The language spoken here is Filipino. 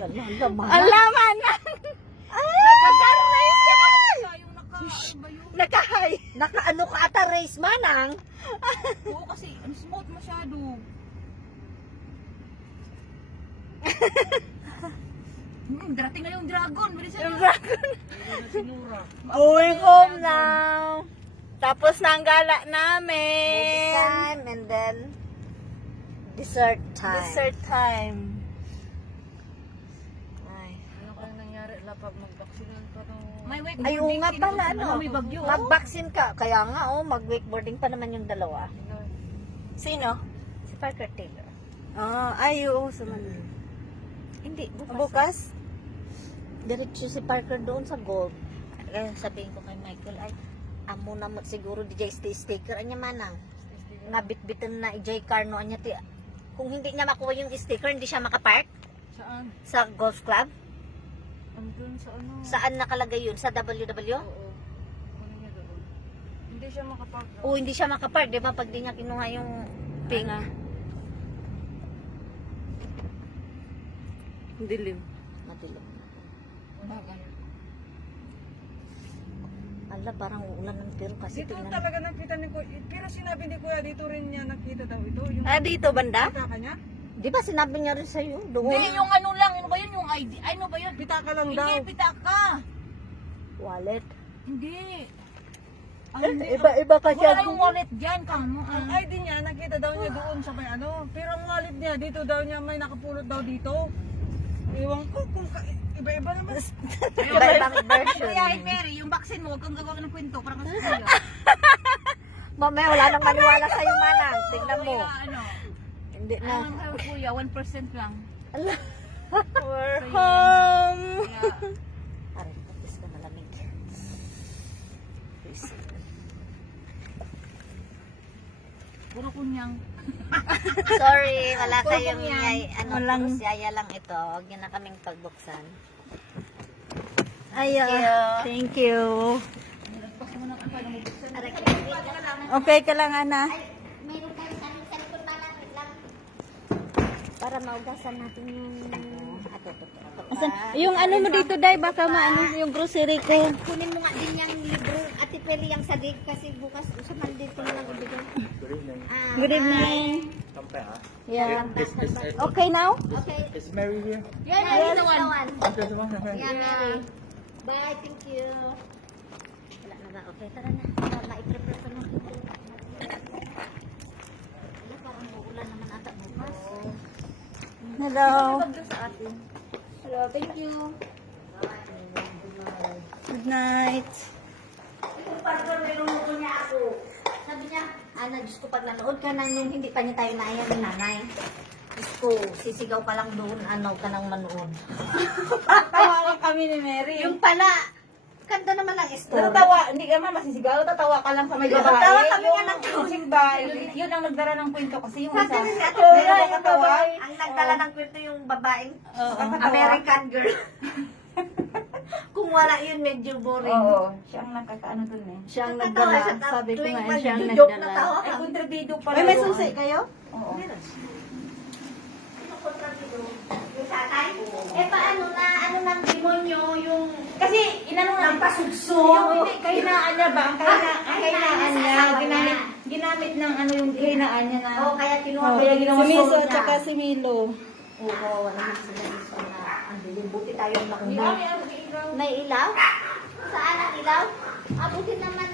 Yan, ang laman. Ang laman! Nagkaka-race ka na. Naka-high. Naka-ano ka ata race manang? Oo, kasi ang smooth masyado. Darating na yung dragon. Bilis Yung na. dragon. Going home now. Tapos na ang gala namin. Time and then dessert time. Dessert time. Ay. Ano kaya nangyari? Lapag mag-vaksinan pa to. May wakeboarding. Ay, oo nga pala, ano. May bagyo. Mag-vaccine ka. Kaya nga, mag-wakeboarding pa naman yung dalawa. Sino? Si Parker Taylor. Ay, oo. Sumunod. Hindi, bukas. Bukas? Diretso si Parker doon sa golf. Kaya sabihin ko kay Michael, ay, amo na mo siguro DJ sticker. Anya manang. Nabit-bitan na i-J car no. Anya, kung hindi niya makuha yung sticker, hindi siya makapark Saan? sa golf club. Andun sa ano? Saan nakalagay yun? Sa WW? Oo. Ano niya doon? Hindi siya makapag... O hindi siya makapark, di ba? Pag di niya kinuha yung pink. Dilim. Madilim. Bagay. Ala, parang uulan ng pero kasi Dito tingnan. talaga nakita ni Kuya. Pero sinabi ni Kuya, dito rin niya nakita daw ito. Yung Dito banda? pitaka niya. Di ba sinabi niya rin sa'yo? Doon. Hindi, yung ano lang. Ano ba yun? Yung ID. Ay, ano ba yun? Pitaka lang daw. Hindi, pitaka. Wallet. Hindi. Iba kasi Wala yung wallet dyan, kamo. Ang ID niya, nakita daw niya doon sa may ano. Pero ang wallet niya, dito daw niya may nakapulot daw dito. Iwan ko kung iba-iba naman. Iba-ibang version. Kaya, Mary, yung vaccine mo, huwag kang gagawa ng kwento. Parang kasi sa'yo. Mamaya wala nang maniwala sa'yo, manang. Tingnan mo. Kaya, ano, Hindi na. ang kuya, 1% lang. Ala. We're home. Kaya, Aray, tapos na malamig. puro kunyang. Sorry, wala Puro kayong yan. yay, ano, Walang- puro yaya lang ito. Huwag niyo na kaming pagbuksan. Ay, thank you. Aray, Okay ka lang, Ana. mayroon tayong sa likod pa lang. Wait lang. Para maugasan natin yung... Asan? Yung ano mo dito, Day, baka maano yung grocery ko. Kunin mo nga din yung libro, Ate Peli, yung sadig kasi bukas usapan din ko na lang ibigay. Good evening. Yeah. Okay now? Okay. Is Mary here? Yan, Yes, yan, the one. one. Okay, the one. Okay. Yeah, Mary. Bye, thank you. Wala na ba? Okay, tara na. Para ma-prepare pa ng libro. Wala, parang uulan naman ata bukas. Hello. Hello, thank you. Good night. Parang niluluto niya ako. Sabi niya, Ana, Diyos ko, pag nanood ka na nung hindi pa niya tayo naayan ni nanay. Diyos ko, sisigaw ka lang doon, ano ka nang manood. Tawagan kami ni Mary. Yung pala, kanta naman lang story. Tatawa, hindi ka man masisigaw, tatawa ka lang sa may babae. Tatawa kami nga ng Yung simba, yun ang nagdala ng kwento kasi yung Sabi isa. ni si Ate Oo, Peli, yung Nakakatawa. ang nagdala ng kwento yung babaeng Nakakatawa. American girl. Kung wala yun, medyo boring. Oo, siyang nakakaano dun eh. Siyang Nakatawa nagdala. siya, Sabi ko tuwing nga, siyang mag-joke na nagdala. tawa Ay, ka. kontrabido pala. May doon. susi kayo? Oo. Yung tatay? Eh, paano na, ano ng demonyo, yung Kasi, inano nga, pasugso? yung hindi, kahinaan niya ba? Ang kahinaan niya, ginamit ng ano yung kahinaan niya na. Oo, kaya kinuha Oh, ko kaya yung ginawa si Miso soul at niya. saka si Milo. Oo, wala naman sila dito na ang dilim. Buti tayo Hindi nauna. kami ang ilaw. May ilaw? Saan ang ilaw? Buti naman